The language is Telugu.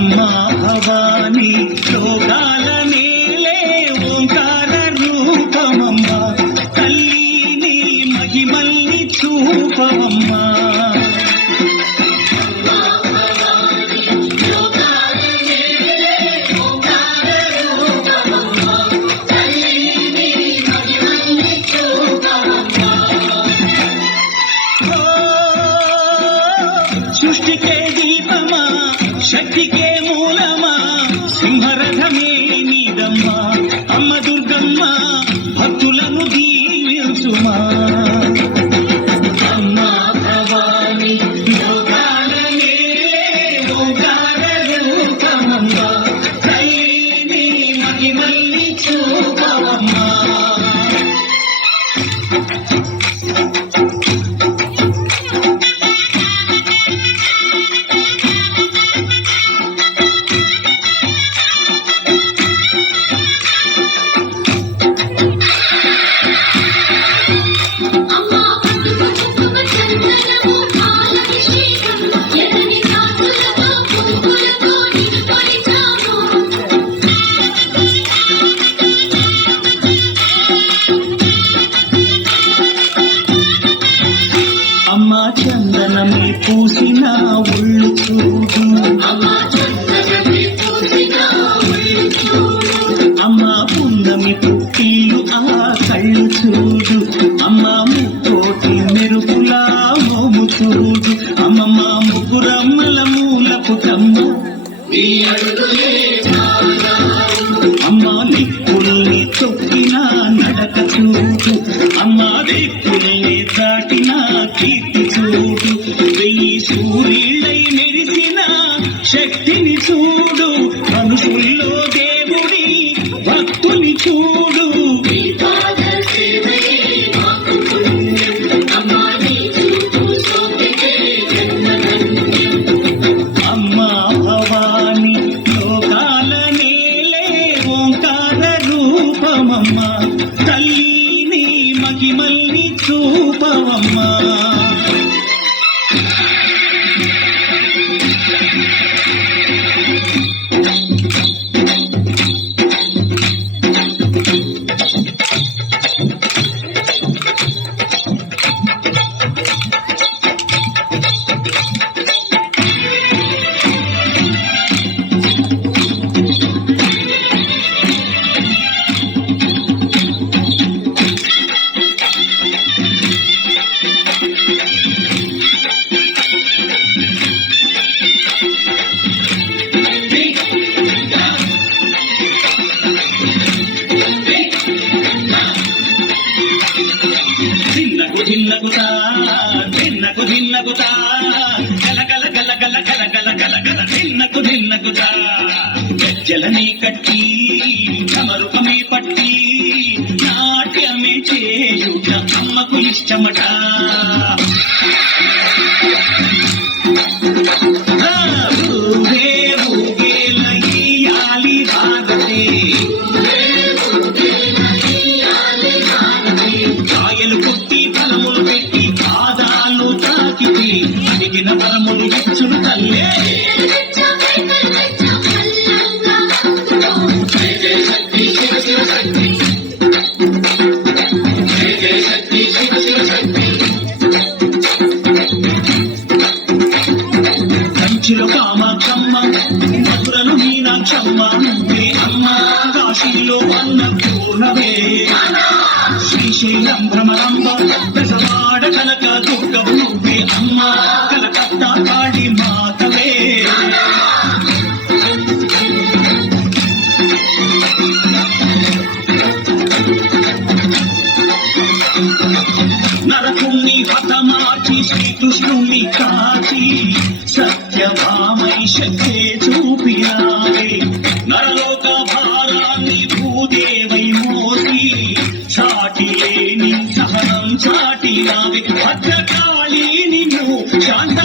అమ్మా భవాని లోకాల నేలే ఓంకార రూపమమ్మా తల్లి మహిమల్ని చూపవమ్మా సృష్టికే దీపమా శక్తికే మూలమా సింహరథమే నీదమ్మా అమ్మ దుర్గమ్మ భక్తులను దీవించుమా అమ్మా భవాని లోకాల నేలే ఓంకార రూపమమ్మా తల్లి మహిమల్ని చూపవమ్మా అమ్మా చందనమే పూసిన ఒళ్ళు చూడు అమ్మా పున్నమి పుట్టిల్లు ఆ కళ్ళు చూడు అమ్మా ముక్కోటి మెరుపులా మోము చూడు అమ్మమ్మ ముగ్గురమ్మల మూల పుటమ్మ అమ్మా నిప్పుల్ని తొక్కిన నడక చూడు అమ్మా దిక్కుల్ని దాటిన కీర్తి చూడు వెయ్యి సూర్యుడై మెరిసిన శక్తిని చూడు మనుషుల్లో దేవుడి భక్తుని చూడు అమ్మా భవాని లోకాల నేలే ఓంకార రూపమమ్మా తల్లిని మహిమల్ని చూపవమ్మా ధిన్నగుతా ధిన్నకు ధిన్నగుతా గల గల గల గల గల గల గల గల ధిన్నగుతా గజ్జలనే కట్టి కమరుకమే పట్టి నాట్యమే చేయుట అమ్మకు ఇష్టమట ఊగే ఊగేల ఈయాలి భారతే కాయలు కొట్టి ఫలములు పెట్టి పాదాలు తాకితే అడిగిన ఫలములు ఇచ్చును తల్లే కంచిలో కామాక్షమ్మ మధురలు మీనాక్షమ్మ నువ్వే అమ్మ కాశీలో అన్నపూర్ణవే శ్రీశైలం భ్రమరంబ పెసవాడ కనక దుర్గవు నువ్వే అమ్మ కలకత్తా కాళీ మాతవే నరకుణ్ణి హతమార్చి శ్రీకృష్ణుని కాచి సత్యభామై శక్తే చూపినావే నరలోక భారాన్ని భూదేవై మోసి సాటి లేని సహనం చాటినావే భద్రకాళి నిన్ను శాంత